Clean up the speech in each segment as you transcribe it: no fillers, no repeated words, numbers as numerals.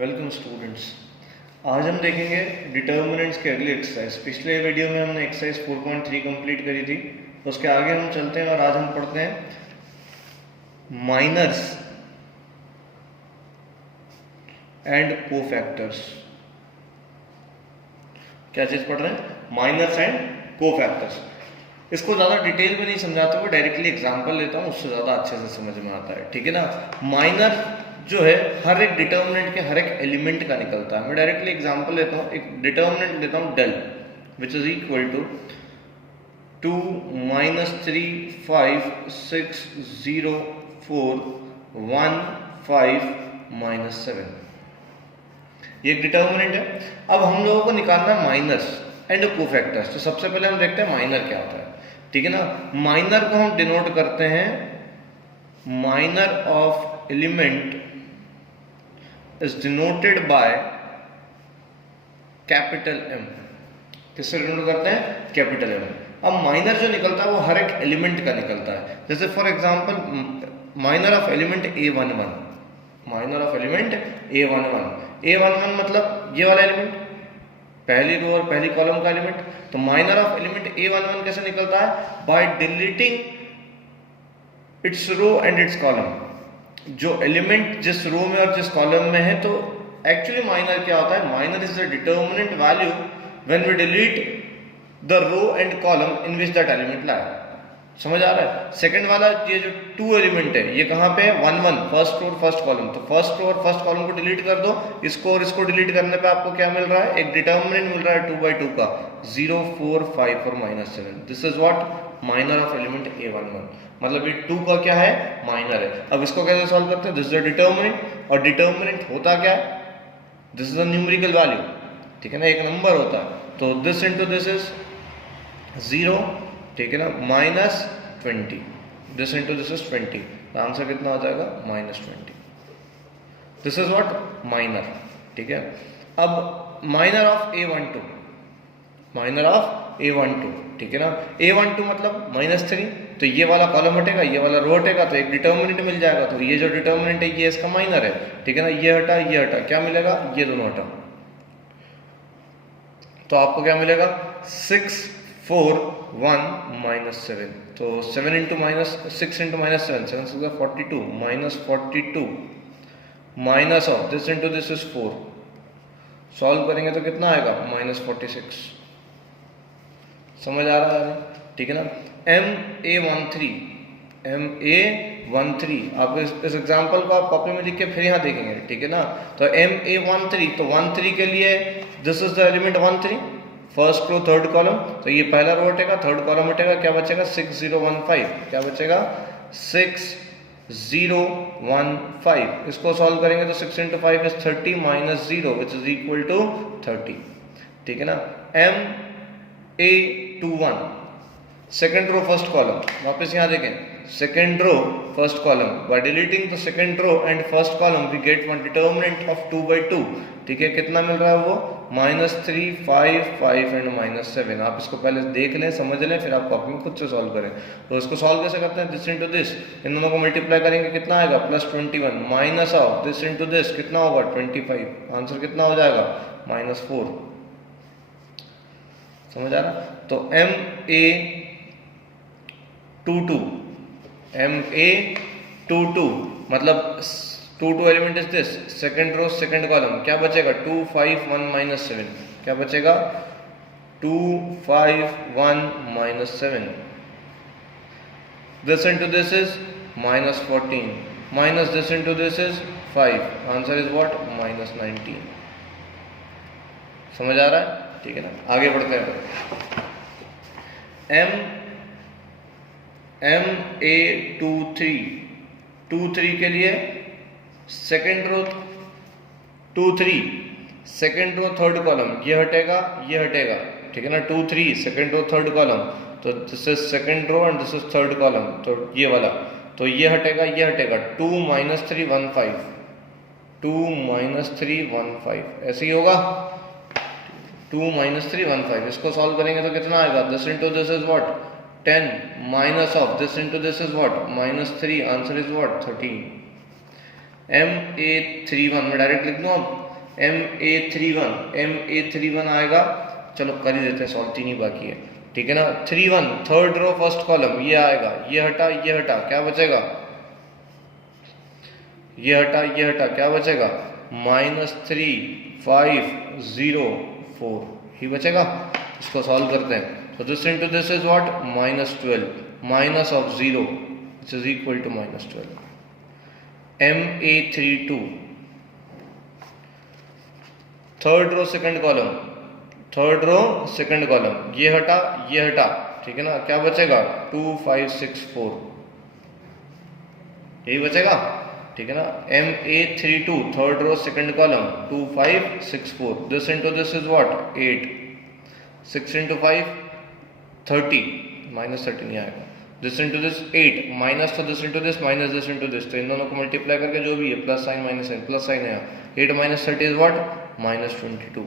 Welcome students. आज हम देखेंगे डिटर्मिनेंट्स के अगली एक्सरसाइज। पिछले वीडियो में हमने एक्सरसाइज 4.3 कंप्लीट करी थी। उसके आगे हम चलते हैं और आज हम पढ़ते हैं माइनर्स एंड कोफैक्टर्स। क्या चीज पढ़ रहे हैं? Minors and cofactors. इसको ज़्यादा डिटेल में नहीं समझाता हुआ डायरेक्टली एग्जांपल लेता हूँ, उससे ज़्यादा अच्छे से समझ में आता है। ठीक है ना। माइनर जो है हर एक डिटर्मिनेंट के हर एक एलिमेंट का निकलता है। मैं डायरेक्टली एग्जांपल लेता हूँ, एक डिटर्मिनेंट लेता हूँ del which is equal to 2 -3 5 6 0 4 1 5 -7। ये एक डिटर्मिनेंट है। अब हम लोगों को निकालना है माइनर्स एंड कोफैक्टर्स। तो सबसे पहले हम देखते हैं माइनर क्या होता है। ठीक है ना। माइनर को हम डिनोट करते हैं minor of element is denoted by capital M। किससे डिनोट करते हैं? Capital M। अब माइनर जो निकलता है वो हर एक एलिमेंट का निकलता है। जैसे for example minor of element A11, minor of element A11 मतलब ये वाला एलिमेंट, पहली रो और पहली कॉलम का एलिमेंट। तो माइनर ऑफ एलिमेंट A11 कैसे निकलता है? By deleting its row and its column. जो एलिमेंट जिस रो में और जिस कॉलम में है, तो एक्चुअली माइनर क्या होता है? Minor is the determinant value when we delete the row and column in which that element lie. समझ आ रहा है? सेकंड वाला ये जो 2 एलिमेंट है, ये कहाँ पे है? 1 1, फर्स्ट रो और फर्स्ट कॉलम। तो फर्स्ट रो और फर्स्ट कॉलम को डिलीट कर दो। इसको और इसको डिलीट करने पे आपको क्या मिल रहा है? एक डिटर्मिनेंट मिल रहा है 2/2 का, 0 4 5 और -7। This is what minor of element A11। मतलब ये 2 का क्या है? माइनर है। अब इसको कैसे सॉल्व करते हैं? दिस इज द डिटर्मिनेंट, और डिटर्मिनेंट होता क्या है? This is the numerical value. ठीक है ना, एक नंबर होता है। तो दिस इनटू दिस इज 0, ठीक है ना, -20। This into this is 20। तो आंसर कितना हो जाएगा? -20। This is what minor. ठीक है। अब minor of A12, minor of A12, ठीक है ना। A12 मतलब -3, तो ये वाला कॉलम हटेगा, ये वाला रो हटेगा, तो एक डिटर्मिनेंट मिल जाएगा। तो ये जो डिटर्मिनेंट है ये इसका माइनर है। ठीक है ना। ये हटा, ये हटा, क्या मिलेगा? ये दोनों हटा, तो आपको क्या मिलेगा? 6 4 1 -7। तो 7 into -6 into -7, 7 6 42, -42 minus of this into this is 4। Solve करेंगे तो कितना आएगा? -46। समझ आ रहा है? ठीक है ना। MA13, आप इस एग्जाम्पल को आप कॉपी में लिख के फिर यहाँ देखेंगे। ठीक है ना। तो MA13, तो 13 के लिए this is the element 13, first row third column. तो ये पहला रो हटेगा, थर्ड कॉलम हटेगा, क्या बचेगा? 6 0 1 5। क्या बचेगा? 6 0 1 5। इसको सॉल्व करेंगे तो 6 into 5 is 30 -0 which is equal to 30। ठीक है ना। MA21, second row first column. वापस यहाँ देखें, second row first column. By deleting the second row and first column we get one determinant of 2/2। ठीक है। कितना मिल रहा है वो? -3 5 5 एंड -7। आप इसको पहले देख लें, समझ लें, फिर आप कॉपी में खुद से सॉल्व करें। तो इसको सॉल्व कैसे करते हैं? दिस इंटू दिस, इन दोनों को मल्टीप्लाई करेंगे, कितना आएगा? +21 minus of this into this, कितना होगा? 25। आंसर कितना हो जाएगा? -4। समझ आ रहा? तो MA22 मतलब 2 element is this, second row second column. क्या बचेगा? 2 5 1 -7। क्या बचेगा? 2 5 1 -7। This into this is -14 minus this into this is 5। Answer is what? -19। समझ आ रहा है? ठीक है ना। आगे बढ़ते हैं। MA23 के लिए second row 2 3, second row third column, ये हटेगा, ये हटेगा। ठीक है ना। 2 3 सेकेंड रो थर्ड कॉलम, तो this is second row and this is third column, तो ये वाला, तो ये हटेगा, ये हटेगा। 2 -3 1 5, 2 -3 1 5, ऐसे ही होगा। 2 -3 1 5। इसको सॉल्व करेंगे तो कितना आएगा? This into this is what? 10 minus of this into this is what? -3. Answer is what? 13. MA31 मैं डायरेक्ट लिख दूँ अब MA31 आएगा, चलो कर ही देते हैं, सॉल्व 3 ही बाकी है, ठीक है ना। 31 थर्ड रो फर्स्ट कॉलम ये आएगा, ये हटा क्या बचेगा, ये हटा क्या बचेगा, -3, 5, 0, 4 ही बचेगा। इसको सॉल्व करते हैं, so this into this is what, -12, minus of 0 which is equal to -12. MA32 third row second column ये हटा, ठीक है ना, क्या बचेगा 2, 5, 6, 4 यही बचेगा, ठीक है ना। MA32 third row second column 2, 5, 6, 4, this into this is what 8, 6 into 5 30, -30 नहीं आएगा, दिस इंटू दिस 8, माइनस तो this into this, minus this into this, तो इन दोनों को मल्टीप्लाई करके जो भी है plus sign minus sign, plus sign है, 8 - 30 is what -22।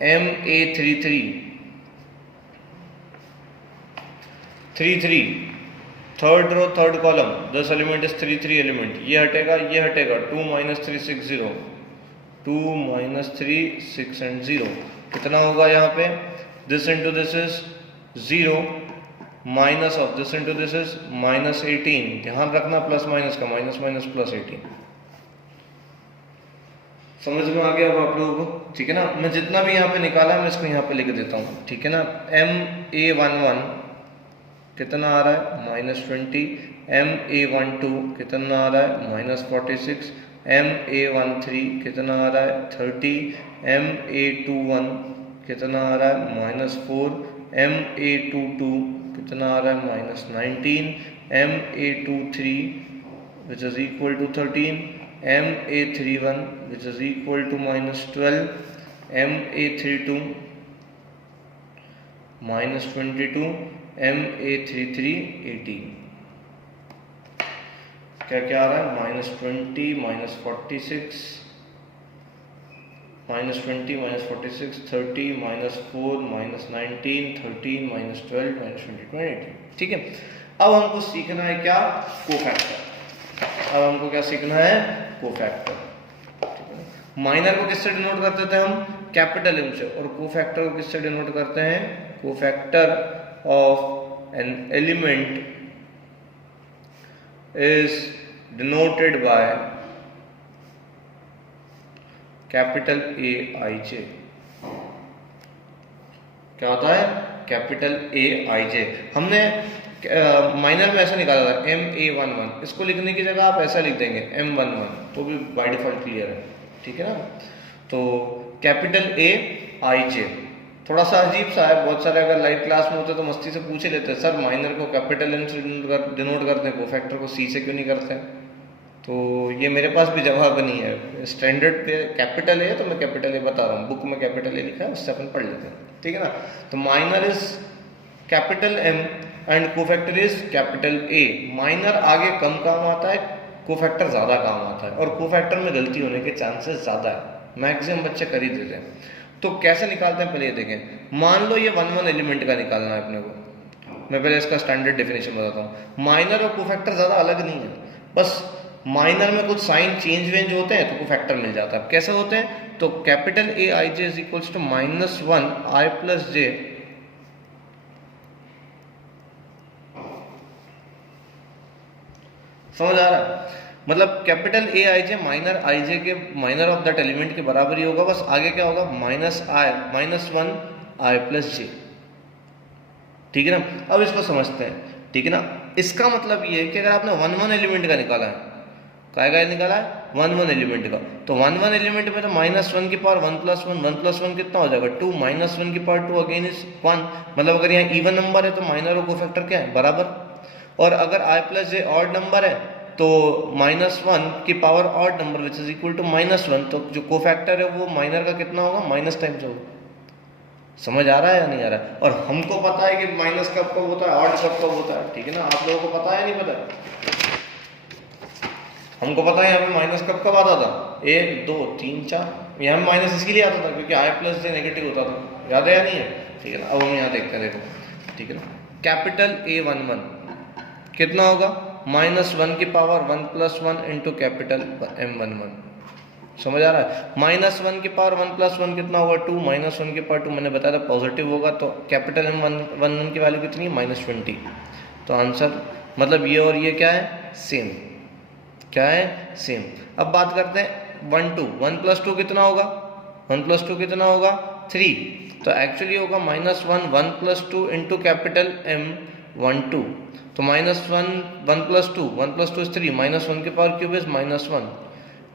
MA33 third row third column 10 element is 3 element, ये हटेगा 2 - 3 6 0, 2 - 3 6 and 0 कितना होगा यहाँ पे, this into this is 0, minus of this into this is -18, ध्यान रखना प्लस माइनस का, माइनस +18, समझ में आ गया अब आप लोगों को, ठीक है ना। मैं जितना भी यहाँ पे निकाला है मैं इसको यहाँ पे लिख देता हूँ, ठीक है ना। MA11 कितना आ रहा है -20, MA12 कितना आ रहा है -46, MA13 कितना आ रहा है 30, MA21 कितना आ रहा है -4, MA22 कितना आ रहा है -19, MA23 which is equal to 13, MA31 which is equal to -12, MA32 -22, MA33 18, क्या आ रहा है -20, -46, -20, -46, 30, -4, -19, 13, -12, -20, 18, ठीक है। अब हमको सीखना है क्या, कोफैक्टर। अब हमको क्या सीखना है, कोफैक्टर। माइनर को किससे डिनोट करते थे हम, कैपिटल एम से, और कोफैक्टर को किससे डिनोट करते हैं, cofactor of an element is denoted by capital AIJ। क्या होता है, कैपिटल AIJ। हमने माइनर में ऐसा निकाला था MA11, इसको लिखने की जगह आप ऐसा लिख देंगे M11, तो भी बाय डिफॉल्ट क्लियर है, ठीक है ना। तो कैपिटल AIJ थोड़ा सा अजीब सा है, बहुत सारे अगर लाइव क्लास में होते तो मस्ती से पूछ ही लेते, सर माइनर को कैपिटल M से डिनोट करते हैं, कोफैक्टर को C से क्यों नहीं करते हैं। तो ये मेरे पास भी जवाब नहीं है, स्टैंडर्ड पे कैपिटल है तो मैं कैपिटल A बता रहा हूँ, बुक में कैपिटल A लिखा है, उससे अपन पढ़ लेते हैं, ठीक है ना। तो minor is capital M and cofactor is capital A। Minor आगे कम काम आता है, कोफैक्टर ज़्यादा काम आता है, और कोफैक्टर में गलती होने के चांसेस ज़्यादा है, मैक्सिमम बच्चे कर ही देते हैं। तो कैसे निकालते हैं पहले ये देखें। मान लो ये 1 एलिमेंट का निकालना है अपने को, मैं पहले इसका स्टैंडर्ड डेफिनेशन बताता हूँ। माइनर और कोफैक्टर ज़्यादा अलग नहीं है, बस माइनर में कुछ साइन चेंज वेंज होते हैं तो कोफैक्टर मिल जाता है। कैसे होते हैं, तो capital AIJ is equals to -1 I + J समझ आ रहा है, मतलब कैपिटल AIJ माइनर IJ के, माइनर ऑफ दैट एलिमेंट के बराबर ही होगा, बस आगे क्या होगा -1 I + J, ठीक है ना। अब इसको समझते हैं, ठीक है ना। इसका मतलब ये है कि अगर आपने 1 एलिमेंट का निकाला है, क्या निकाला है 1 एलिमेंट का, तो 1 एलिमेंट में तो -1 की पावर 1 + 1 कितना हो जाएगा 2, -1 की पावर 2 अगेन इज 1, मतलब अगर यहाँ इवन नंबर है तो माइनर और कोफैक्टर क्या है बराबर, और अगर I + J ऑड नंबर है तो -1 की power odd number which is equal to -1, तो जो कोफैक्टर है वो माइनर का कितना होगा माइनस टाइम्स होगा। समझ आ रहा है या नहीं आ रहा है। और हमको पता है कि माइनस कब होता है, ऑड कब होता है, ठीक है ना। आप लोगों को पता है नहीं पता, हमको पता है यहाँ पे माइनस कब आता था 1 2 3 4, यहाँ पे माइनस इसके लिए आता था क्योंकि I + J नेगेटिव होता था, याद है या नहीं है, ठीक है ना। अब हम यहाँ देखते हैं, देखो, ठीक है ना। कैपिटल A11 कितना होगा -1 की पावर 1 + 1 इंटू कैपिटल M11। समझ आ रहा है? -1 की पावर 1 + 1 कितना होगा 2, -1 की पावर 2 मैंने बताया था पॉजिटिव होगा, तो कैपिटल M11 की वैल्यू कितनी है -20। तो आंसर मतलब ये और ये क्या है सेम, क्या है सेम। अब बात करते हैं 1 2, 1 + 2 कितना होगा, 1 + 2 कितना होगा 3, तो एक्चुअली होगा -1 1 + 2 इंटू कैपिटल M12। तो -1 1 + 2 1 + 2 इज 3, -1 की power cube is -1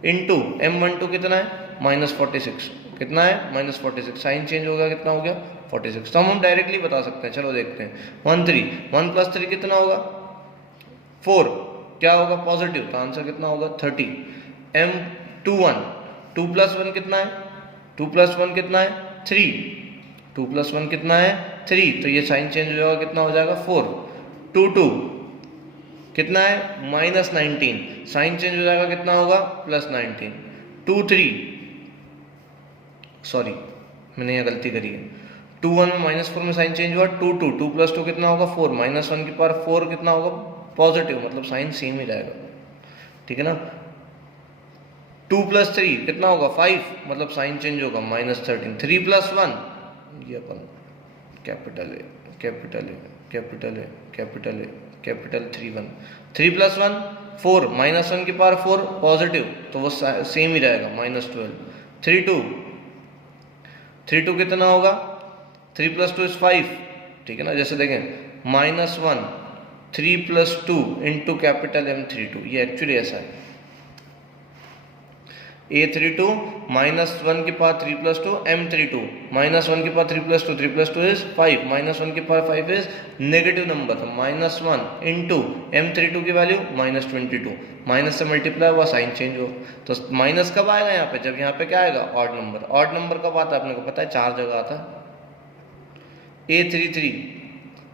into M12 कितना है -46, कितना है -46, साइन चेंज होगा कितना हो गया 46। तो हम डायरेक्टली बता सकते हैं, चलो देखते हैं 1 3, 1 + 3 कितना होगा 4, क्या होगा पॉजिटिव, तो आंसर कितना होगा 30। M21 2 + 1 कितना है, 2 + 1 कितना है 3, 2 + 1 कितना है 3, तो ये साइन चेंज हो जाएगा कितना हो जाएगा 4। 2 2 कितना है -19, साइन चेंज हो जाएगा कितना होगा +19। 2 3 सॉरी मैंने यहाँ गलती करी है, 2 1 में -4 में साइन चेंज हुआ, 2 2 2 + 2 कितना होगा 4, -1 की पावर 4 कितना होगा पॉजिटिव, मतलब साइन सेम ही रहेगा, ठीक है ना। 2 + 3 कितना होगा 5, मतलब साइन चेंज होगा -13। 3 + 1 ये अपन capital A capital A capital A capital A capital 3 1, 3 + 1 4, -1 की पावर 4 पॉजिटिव, तो वो सेम ही रहेगा -12। 3 2 3 2 कितना होगा 3 + 2 इज 5, ठीक है ना। जैसे देखें -1 3 + 2 इंटू कैपिटल M32, ये एक्चुअली ऐसा है A32 -1 की पावर 3 + 2 M32, -1 की पावर 3 + 2 3 + 2 इज 5, -1 की पावर 5 इज नेगेटिव नंबर, तो -1 इंटू M32 की वैल्यू -22, माइनस से मल्टीप्लाई हुआ साइन चेंज हो, तो माइनस कब आएगा यहाँ पे, जब यहाँ पे क्या आएगा ऑड नंबर। ऑड नंबर कब आता है अपने को पता है, 4 जगह आता है। A33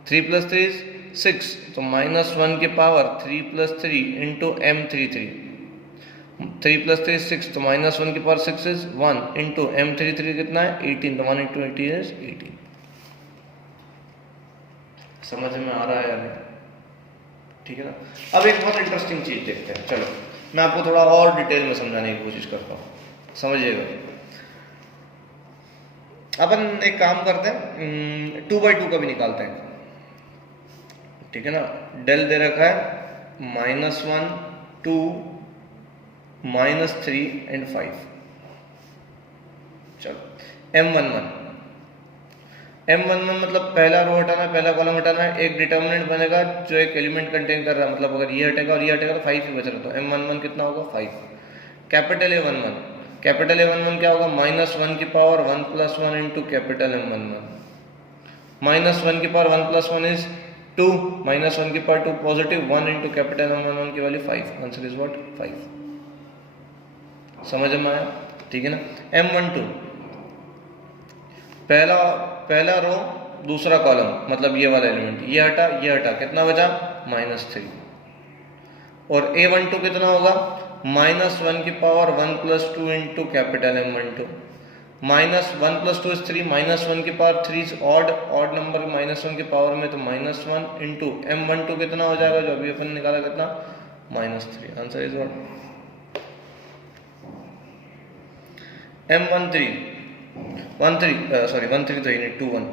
3 + 3 इज 6, तो -1 की पावर 3 + 3 इंटू M33, 3 + 3 6, तो -1 की पावर 6 इज 1 इंटू M33 कितना है 18, तो 1 इंटू 18 इज 18। समझ में आ रहा है या नहीं, ठीक है ना। अब एक बहुत इंटरेस्टिंग चीज देखते हैं, चलो मैं आपको थोड़ा और डिटेल में समझाने की कोशिश करता हूँ, समझिएगा। अपन एक काम करते हैं 2/2 का भी निकालते हैं, ठीक है ना। डेल दे रखा है -1 2 -3 एंड 5। चलो M11 मतलब पहला रो हटाना है, पहला कॉलम हटाना है, एक डिटर्मिनेंट बनेगा जो एक एलिमेंट कंटेन कर रहा है, मतलब अगर ये हटेगा और ये हटेगा तो 5 ही बच रहा, तो M11 कितना होगा 5। कैपिटल A11 क्या होगा -1 की पावर 1 + 1 इंटू कैपिटल M11, -1 की पावर 1 + 1 इज 2, -1 की power 2 positive, 1 into capital M11 की वैल्यू 5, आंसर इज व्हाट 5। समझ में आया, ठीक है ना। M12 पहला रो दूसरा कॉलम, मतलब ये वाला एलिमेंट, ये हटा कितना बचा -3, और A12 कितना होगा -1 की power 1 + 2 into capital M12, -1 + 2 is 3, -1 की पावर 3 इज ऑड नंबर -1 की पावर में, तो -1 इंटू M12 कितना हो जाएगा जो अभी अपन निकाला कितना -3, आंसर इज व्हाट M13 13 तो ही नहीं 2 1,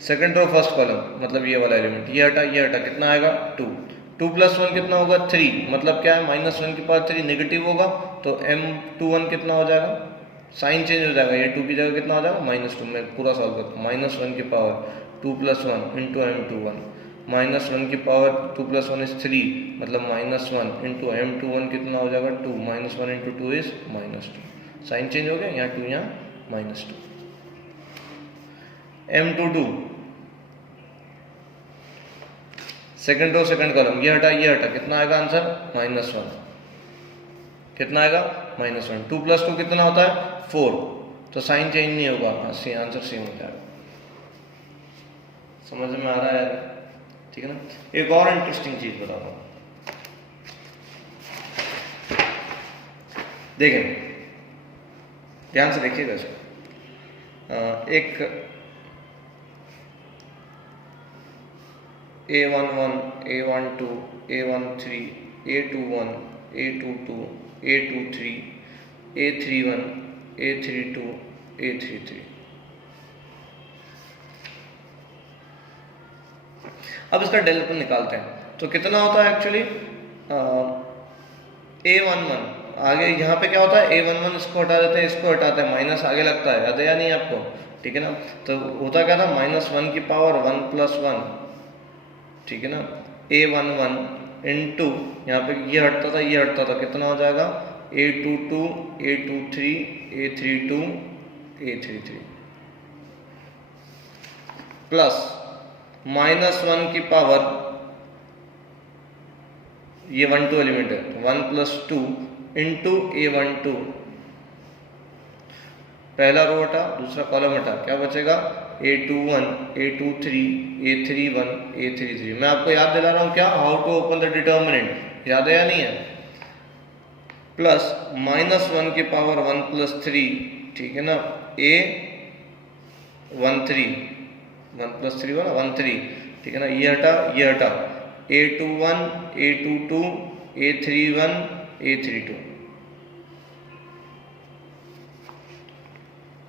सेकंड रो फर्स्ट कॉलम, मतलब ये वाला एलिमेंट, ये हटा कितना आएगा 2, 2 + 1 कितना होगा 3, मतलब क्या है -1 की पावर 3 नेगेटिव होगा, तो M21 कितना हो जाएगा, साइन चेंज हो जाएगा, ये 2 की जगह कितना हो जाएगा -2। मैं पूरा सॉल्व करता हूँ, -1 की पावर 2 + 1 इंटू M21, -1 की पावर 2 + 1 इज 3, मतलब -1 इंटू M21 कितना हो जाएगा 2, -1 इंटू 2 इज -2, साइन चेंज हो गया, यहाँ 2 यहाँ -2। M22 second row second column, ये हटा कितना आएगा आंसर -1, कितना आएगा -1, 2 + 2 कितना होता है 4, तो साइन चेंज नहीं होगा, आंसर सेम हो जाएगा। समझ में आ रहा है, ठीक है ना। एक और इंटरेस्टिंग चीज बताता हूँ, देखें ध्यान से देखिएगा इसको। A11, A12, A13, A21, A22, A23, A31, A32, A33। अब इसका डेल अपन निकालते हैं तो कितना होता है एक्चुअली A11 आगे यहाँ पे क्या होता है A11 इसको हटा देते हैं, इसको हटाते हैं, माइनस आगे लगता है, याद है या नहीं आपको? ठीक है ना। तो होता क्या था -1 की पावर 1 + 1, ठीक है ना। A11 इंटू यहाँ पे ये हटता था, ये हटता था, कितना हो जाएगा A22, A23, A32, A33 plus -1 की पावर, ये 1 2 एलिमेंट है, 1 + 2 इंटू A12, पहला रो हटा, दूसरा कॉलम हटा, क्या बचेगा A21, A23, A31, A33। मैं आपको याद दिला रहा हूँ क्या, how to open the determinant, याद है या नहीं है? प्लस -1 की पावर 1 + 3, ठीक है ना, A13, 1 + 3 वाला 13, ठीक है ना, ये हटा, ये हटा, A21, A22, A31, A32,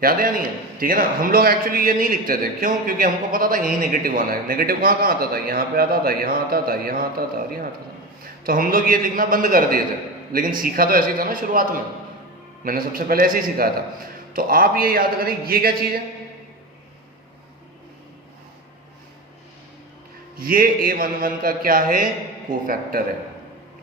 याद है या नहीं है? ठीक है ना। हम लोग एक्चुअली ये नहीं लिखते थे, क्यों? क्योंकि हमको पता था यही नेगेटिव आना है। नेगेटिव कहाँ कहाँ आता था? यहाँ पे आता था, यहाँ आता था, यहाँ आता था और यहाँ आता था। तो हम लोग ये लिखना बंद कर दिए थे, लेकिन सीखा तो ऐसे ही था ना शुरुआत में, मैंने सबसे पहले ऐसे ही सिखाया था। तो आप ये याद करें, ये क्या चीज है? ये A11 का क्या है? कोफैक्टर है।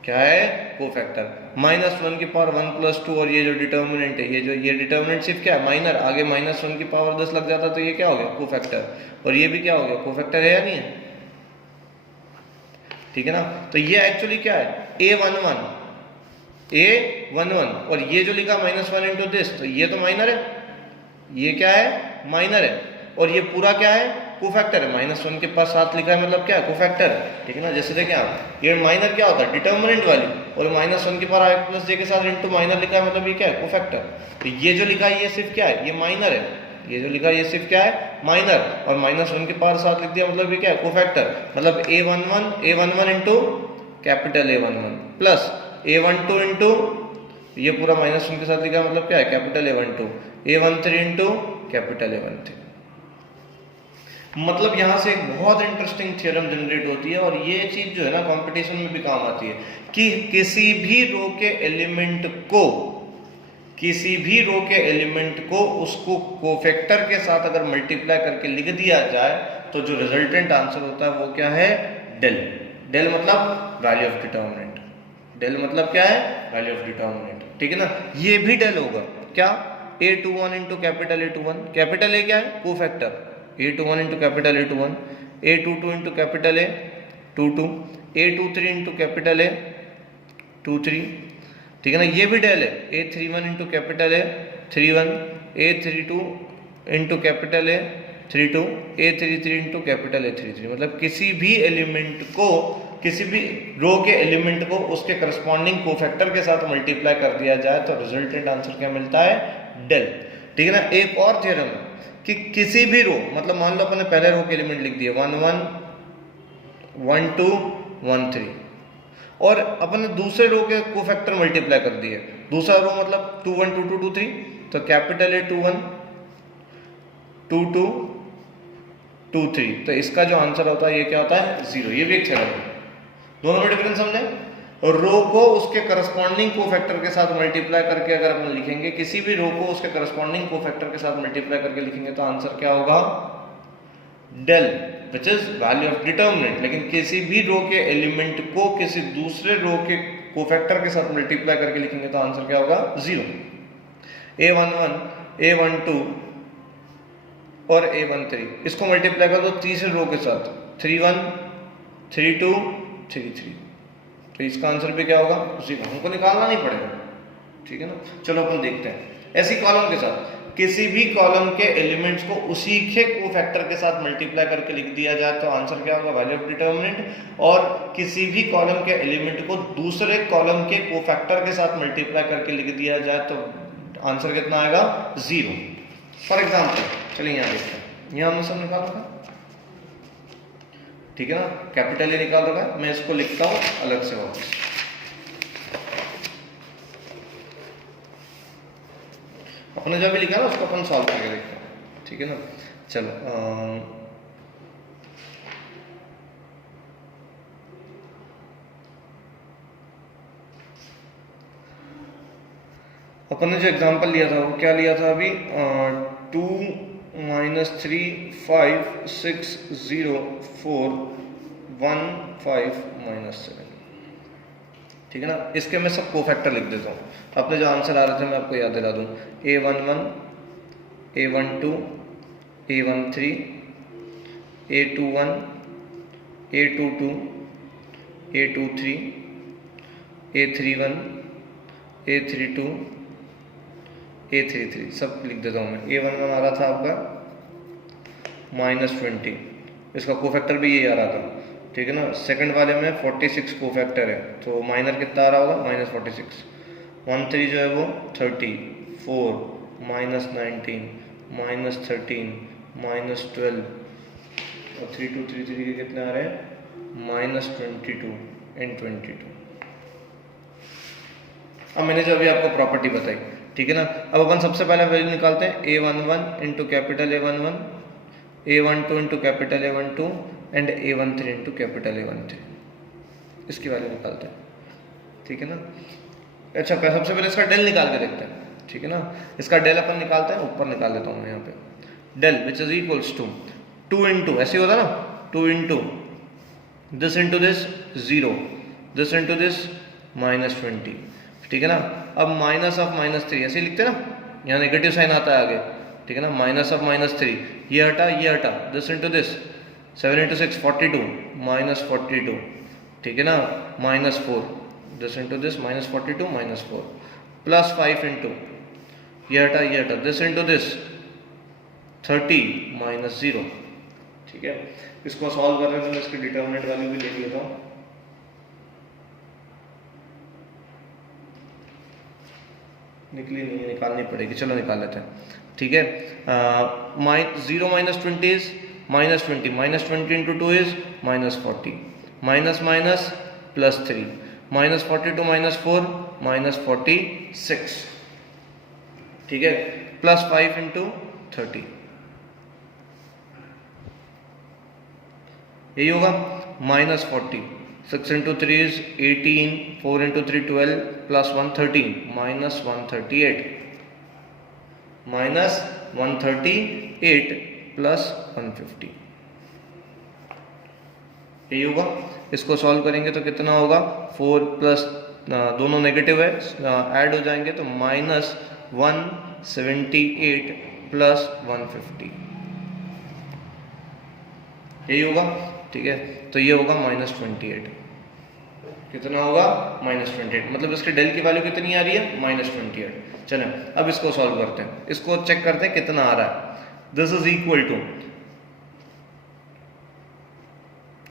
क्या है? कोफैक्टर। -1 की पावर 1 + 2 और ये जो डिटर्मिनेंट है, ये डिटर्मिनेंट सिर्फ क्या है? माइनर, आगे -1 की पावर 10 लग जाता तो ये क्या हो गया? कोफैक्टर। और ये भी क्या हो गया? कोफैक्टर है या नहीं है? ठीक है ना। तो ये एक्चुअली क्या है? A11 और ये जो लिखा -1 इंटू दिस, तो ये तो माइनर है, ये क्या है? माइनर है। और ये पूरा क्या है? कोफैक्टर है। -1 के पास साथ लिखा है, मतलब क्या है? कोफैक्टर। ठीक है ना। जैसे देखें आप, ये माइनर क्या होता है? डिटर्मिनेंट वाली, और -1 की पावर i + j के साथ इंटू माइनर लिखा है, मतलब ये क्या है? कोफैक्टर। तो ये जो लिखा है ये सिर्फ क्या है? ये माइनर है। ये जो लिखा है ये सिर्फ क्या है? माइनर। और -1 की पावर साथ लिख दिया, मतलब ये क्या है? कोफैक्टर। मतलब A11 into capital A11 plus A12 into ये पूरा -1 के साथ लिखा, मतलब क्या है? Capital A12, A13 into capital A13। मतलब यहां से एक बहुत इंटरेस्टिंग थ्योरम जनरेट होती है, और ये चीज जो है ना कंपटीशन में भी काम आती है कि किसी भी रो के एलिमेंट को उसको कोफैक्टर के साथ अगर मल्टीप्लाई करके लिख दिया जाए तो जो रिजल्टेंट आंसर होता है वो क्या है? डेल। डेल मतलब वैल्यू ऑफ डिटर्मिनेंट। डेल मतलब क्या है? Value of determinant. ठीक है ना। ये भी डेल होगा क्या? A21 into capital A21, capital A क्या है? Cofactor. A21 into capital A21, A22 into capital A22, A23 into capital A23। ठीक है ना। ये भी डेल है। A31 into capital A31, A32 into capital A32, A33 into capital A33। मतलब किसी भी एलिमेंट को, किसी भी रो के एलिमेंट को उसके करस्पॉन्डिंग कोफैक्टर के साथ मल्टीप्लाई कर दिया जाए तो रिजल्टेंट आंसर क्या मिलता है? डेल। ठीक है ना। एक और थ्योरम है कि किसी भी रो, मतलब मान लो अपने पहले रो के एलिमेंट लिख दिए 1 1 1 2 1 3, और अपने दूसरे रो के कोफैक्टर मल्टीप्लाई कर दिए। दूसरा रो मतलब 2 1 2 2 2 3, तो कैपिटल A21 2 2 2 3, तो इसका जो आंसर होता है ये क्या होता है? 0। ये भी एक थ्योरम है। दोनों में डिफरेंस समझे? रो को उसके करस्पॉन्डिंग कोफैक्टर के साथ मल्टीप्लाई करके अगर अपन लिखेंगे, किसी भी रो को उसके करस्पॉन्डिंग कोफैक्टर के साथ मल्टीप्लाई करके लिखेंगे तो आंसर क्या होगा? Del, which is value of determinant. लेकिन किसी भी रो के एलिमेंट को किसी दूसरे रो के कोफैक्टर के साथ मल्टीप्लाई करके लिखेंगे तो आंसर क्या होगा? 0। A11, A12 और A13, इसको मल्टीप्लाई कर दो तीसरे रो के साथ, 3 1 3 2 3 3, तो इसका आंसर भी क्या होगा? उसी का, हमको निकालना नहीं पड़ेगा। ठीक है ना। चलो अपन देखते हैं। ऐसी कॉलम के साथ किसी भी कॉलम के एलिमेंट्स को उसी के कोफैक्टर के साथ मल्टीप्लाई करके लिख दिया जाए तो आंसर क्या होगा? Value of determinant. और किसी भी कॉलम के एलिमेंट को दूसरे कॉलम के कोफैक्टर के साथ मल्टीप्लाई करके लिख दिया जाए तो आंसर कितना आएगा? 0। फॉर एग्जाम्पल चलिए यहाँ देखते हैं। यहाँ हमने सब निकाला था। ठीक है ना, कैपिटल ए निकाल रखा है, मैं इसको लिखता हूँ अलग से वापस। अपने जो भी लिखा ना उसको अपन सॉल्व करके देखते हैं, ठीक है ना। चलो अपन ने जो एग्जांपल लिया था वो क्या लिया था अभी, 2 - 3 5 6 0 4 1 5 -7, ठीक है ना। इसके मैं सब कोफैक्टर लिख देता हूँ। अपने जो आंसर आ रहे थे मैं आपको याद दिला दूँ, A11 A12 A13 A21 A22 A23 A31 A32 A33 सब लिख देता हूँ मैं। A11 आ रहा था आपका -20, इसका कोफैक्टर भी ये आ रहा था, ठीक है ना। सेकंड वाले में 46 कोफैक्टर है, तो माइनर कितना आ रहा होगा, -46। 13 जो है वो 30, 4 -19 -13 -12, और 32 33 के कितने आ रहे हैं, -22 and 22। अब मैंने जो अभी आपको प्रॉपर्टी बताई, ठीक है ना। अब अपन सबसे पहले वैल्यू निकालते हैं, A11 into capital A11, A12 into capital A12 and A13 into capital A13, इसकी वैल्यू निकालते हैं, ठीक है ना। अच्छा सबसे पहले इसका डेल निकाल के देखते हैं, ठीक है ना। इसका डेल अपन निकालते हैं, ऊपर निकाल लेता हूँ मैं यहाँ पे, del which is equals to 2 into, ऐसे होता ना, 2 into this into this 0, this into this -20, ठीक है ना। अब माइनस ऑफ -3 ऐसे लिखते हैं ना, यहाँ नेगेटिव साइन आता है आगे, ठीक है ना। माइनस ऑफ -3, ये हटा, दिस इंटू दिस, 7 इंटू 6 42 -42, ठीक है ना। -4, this into this -42 -4, plus 5 into ये हटा, दिस इंटू दिस 30 -0, ठीक है। इसको सॉल्व करने में मैं इसकी डिटर्मिनेंट वैल्यू भी ले लेता हूँ। निकली नहीं है, निकालनी पड़ेगी, चलो निकाल लेते हैं, ठीक है। 0 - 20 is -20, -20 into 2 is -40, minus minus +3, -42 -4 -46, ठीक है, +5 इंटू 30, यही होगा। -40, 6 इंटू 3 इज 18, 4 इंटू 3 12, +1 13, -138, -138 प्लस 150, यही होगा। इसको सॉल्व करेंगे तो कितना होगा, 4 प्लस दोनों नेगेटिव है, ऐड हो जाएंगे तो -178 प्लस 150, यही होगा, ठीक है। तो ये होगा -28, कितना होगा, -28, मतलब इसके डेल की वैल्यू कितनी आ रही है, -28। चलें अब इसको सॉल्व करते हैं, इसको चेक करते हैं कितना आ रहा है। This is equal to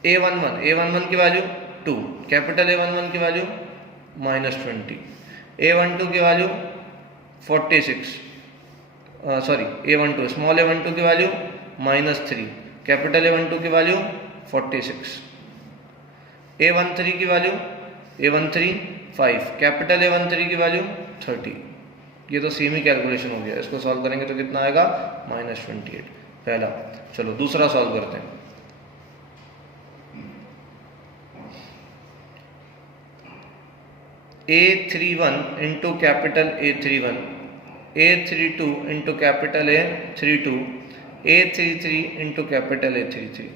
A11 की वैल्यू 2, कैपिटल A11 की वैल्यू -20, A12 की value 46, sorry A12 small A12 की वैल्यू -3, कैपिटल A12 की वैल्यू 46, A13 की वैल्यू A13 5, कैपिटल A13 की वैल्यू 30। ये तो सेम ही कैलकुलेशन हो गया, इसको सॉल्व करेंगे तो कितना आएगा, -28 पहला। चलो दूसरा सॉल्व करते हैं। A31 into capital A31, A32 into capital A32, A33 into capital A33,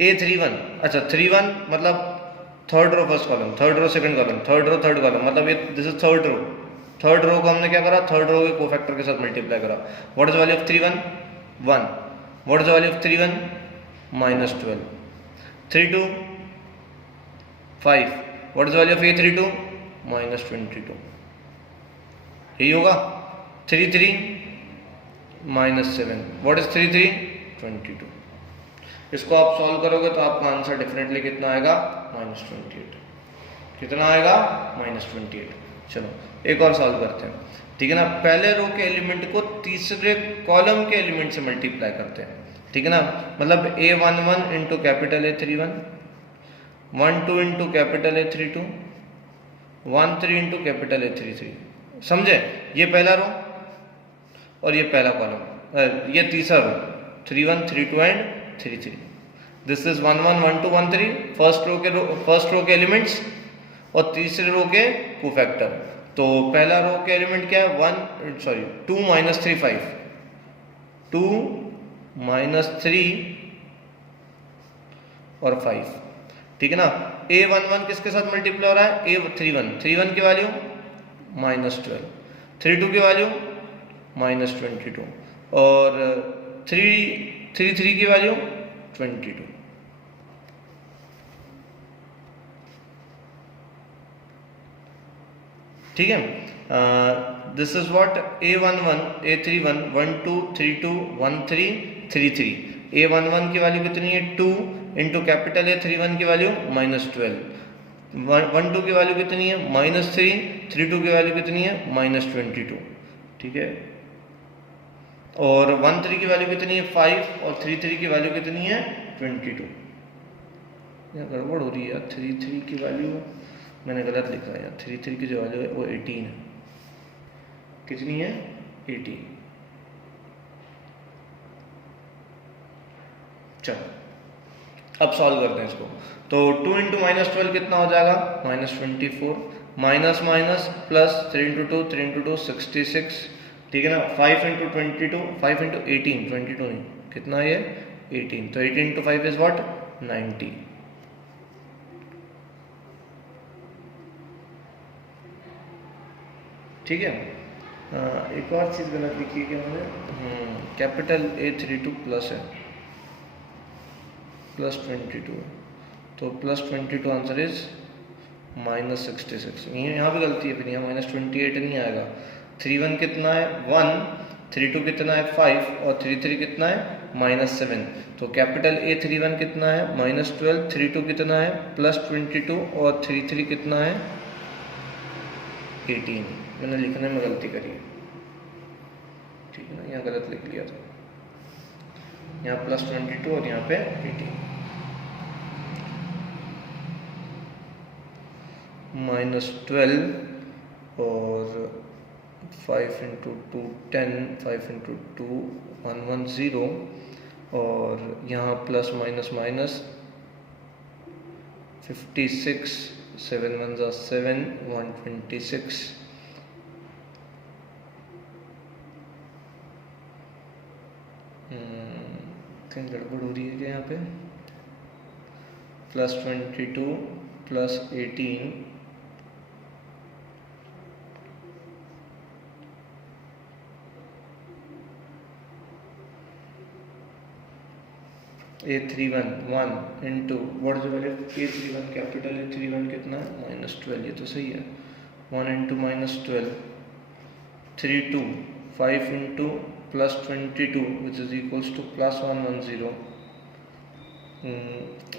A31, अच्छा 31 मतलब third row first column, third row second column, third row third column, मतलब ये this is third row. Third row को हमने क्या करा, third row के cofactor के साथ मल्टीप्लाई करा। What is value of 31, 1। What is value of 31, -12। 32 5, what is value of A32, -22, यही होगा। 33 -7, व्हाट इज 33, 22। इसको आप सॉल्व करोगे तो आपका आंसर डेफिनेटली कितना आएगा, -28। कितना आएगा, -28। चलो एक और सॉल्व करते हैं, ठीक है ना। पहले रो के एलिमेंट को तीसरे कॉलम के एलिमेंट से मल्टीप्लाई करते हैं, ठीक है ना, मतलब A11 into capital A31, 12 into capital A32, 13 into capital A33। समझे, ये पहला रो और ये पहला कॉलम, ये तीसरा row, 31, 32 and 33। This is 11, 12, 13 first row के एलिमेंट्स और तीसरे रो के कोफैक्टर। तो पहला रो के एलिमेंट क्या है, 2 माइनस 3 5, 2 माइनस 3 और 5, ठीक है ना। A11 किसके साथ मल्टीप्लाई हो रहा है, A31 की वैल्यू -12, 32 की वैल्यू -22 और 33 की वैल्यू 22। ठीक है, this is what A11, A31, 12, 32, 13, 33। A11 की वैल्यू कितनी है, 2 इंटू कैपिटल A31 की वैल्यू -12, 12 की वैल्यू कितनी है -3, 32 की वैल्यू कितनी है -22, ठीक है। और 13 की वैल्यू कितनी है 5 और 33 की वैल्यू कितनी है 22। यहाँ गड़बड़ हो रही है यार, 33 की वैल्यू मैंने गलत लिखा है यार, 33 की जो वैल्यू है वो 18 है। कितनी है 18। चलो अब सॉल्व करते हैं इसको। तो 2 इंटू -12 कितना हो जाएगा -24, minus minus plus 3 into 2, 3 into 2 66, ठीक है ना। 5 इंटू 22, 5 इंटू 18, 22 नहीं, कितना ये 18, तो 18 इंटू 5 इज व्हाट 90। ठीक है, एक और चीज़ गलत लिखी है कि हमने, कैपिटल A32 प्लस है, +22 है, तो +22 आंसर इज -66। यहाँ भी गलती है, फिर यहाँ -28 नहीं आएगा। 31 कितना है 1, 32 कितना है 5 और 33 कितना है -7, तो कैपिटल A31 कितना है -12, 32 कितना है +22 और 33 कितना है 18। मैंने लिखने में गलती करी है, ठीक है ना, यहाँ गलत लिख लिया था, यहाँ +22 और यहाँ पे 18। -12 और 5 इंटू 2 10, 5 इंटू 2 110 और यहाँ प्लस माइनस माइनस 56, 7 1 7, 126। कहीं गड़बड़ हो रही है क्या यहाँ पे, +22 plus 18 A31 1 into what is the value A31, capital A31 कितना है -12, ये तो सही है। 1 into -12, 32, 5 into +22 which is equals to +110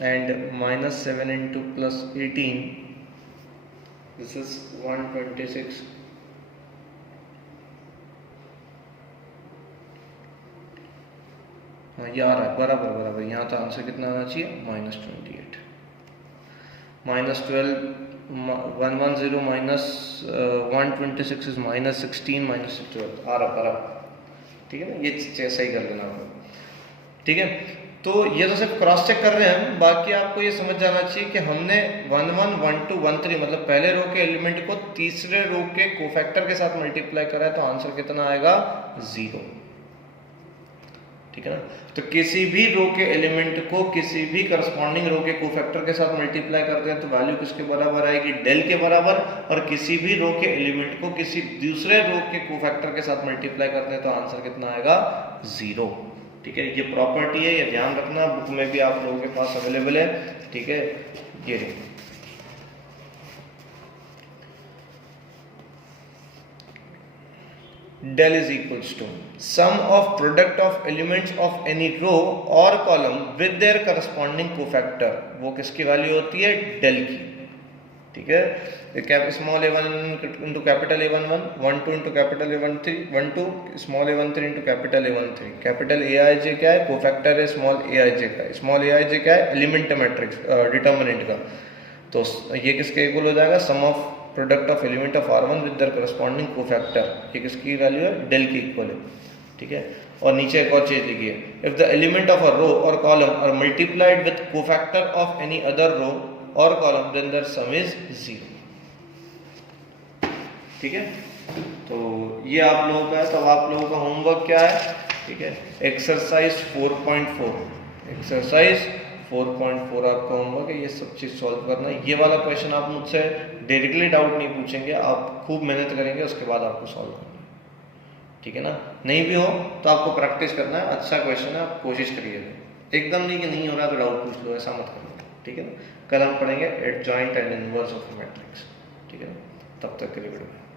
and -7 into +18 this is 126। हाँ ये आ रहा है बराबर बराबर, यहाँ तो आंसर कितना आना चाहिए -28। -12 110 माइनस 126 इज -16 -12 आ रहा बराबर, ठीक है ना, ये सही कर लेना आपको, ठीक है। तो ये तो सिर्फ क्रॉस चेक कर रहे हैं हम, बाकी आपको ये समझ जाना चाहिए कि हमने 1 1 1 2 1 3 मतलब पहले रो के एलिमेंट को तीसरे रो के कोफैक्टर के साथ मल्टीप्लाई करा है, तो आंसर कितना आएगा 0, ठीक है ना। तो किसी भी रो के एलिमेंट को किसी भी करस्पॉन्डिंग रो के कोफैक्टर के साथ मल्टीप्लाई करते हैं तो वैल्यू किसके बराबर आएगी, डेल के बराबर। और किसी भी रो के एलिमेंट को किसी दूसरे रो के कोफैक्टर के साथ मल्टीप्लाई करते हैं तो आंसर कितना आएगा 0, ठीक है। ये प्रॉपर्टी है, ये ध्यान रखना, बुक में भी आप लोगों के पास अवेलेबल है, ठीक है। ये del is equals to sum of product of elements of any row or column with their corresponding cofactor। वो किसकी वैल्यू होती है, del की, ठीक है, small a1 into capital A11, 1 2 into capital A13, 1 2 small a13 into capital A13। Capital aij क्या है, cofactor है स्मॉल aij का। स्मॉल aij क्या है, एलिमेंट मैट्रिक्स डिटर्मिनेंट का। तो ये किसके इक्वल हो जाएगा, sum of product of element of R1 with their corresponding cofactor. ये किसकी वैल्यू है, डेल की इक्वल है, ठीक है। और नीचे एक और चीज लिखी है, if the element of a row और column are multiplied with cofactor of any other row और column then their sum is 0, ठीक है। तो ये आप लोगों का है। तो आप लोगों का होमवर्क क्या है, ठीक है, एक्सरसाइज 4.4, एक्सरसाइज 4.4 आपका होमवर्क है, ये सब चीज़ सॉल्व करना है। ये वाला क्वेश्चन आप मुझसे डायरेक्टली डाउट नहीं पूछेंगे, आप खूब मेहनत करेंगे, उसके बाद आपको सॉल्व करना है, ठीक है ना। नहीं भी हो तो आपको प्रैक्टिस करना है, अच्छा क्वेश्चन है, आप कोशिश करिए। एकदम नहीं कि नहीं हो रहा तो डाउट पूछ लो, ऐसा मत करो, ठीक है ना। कल हम पढ़ेंगे adjoint and inverse of matrix, ठीक है ना। तब तक के लिए गुड बाय।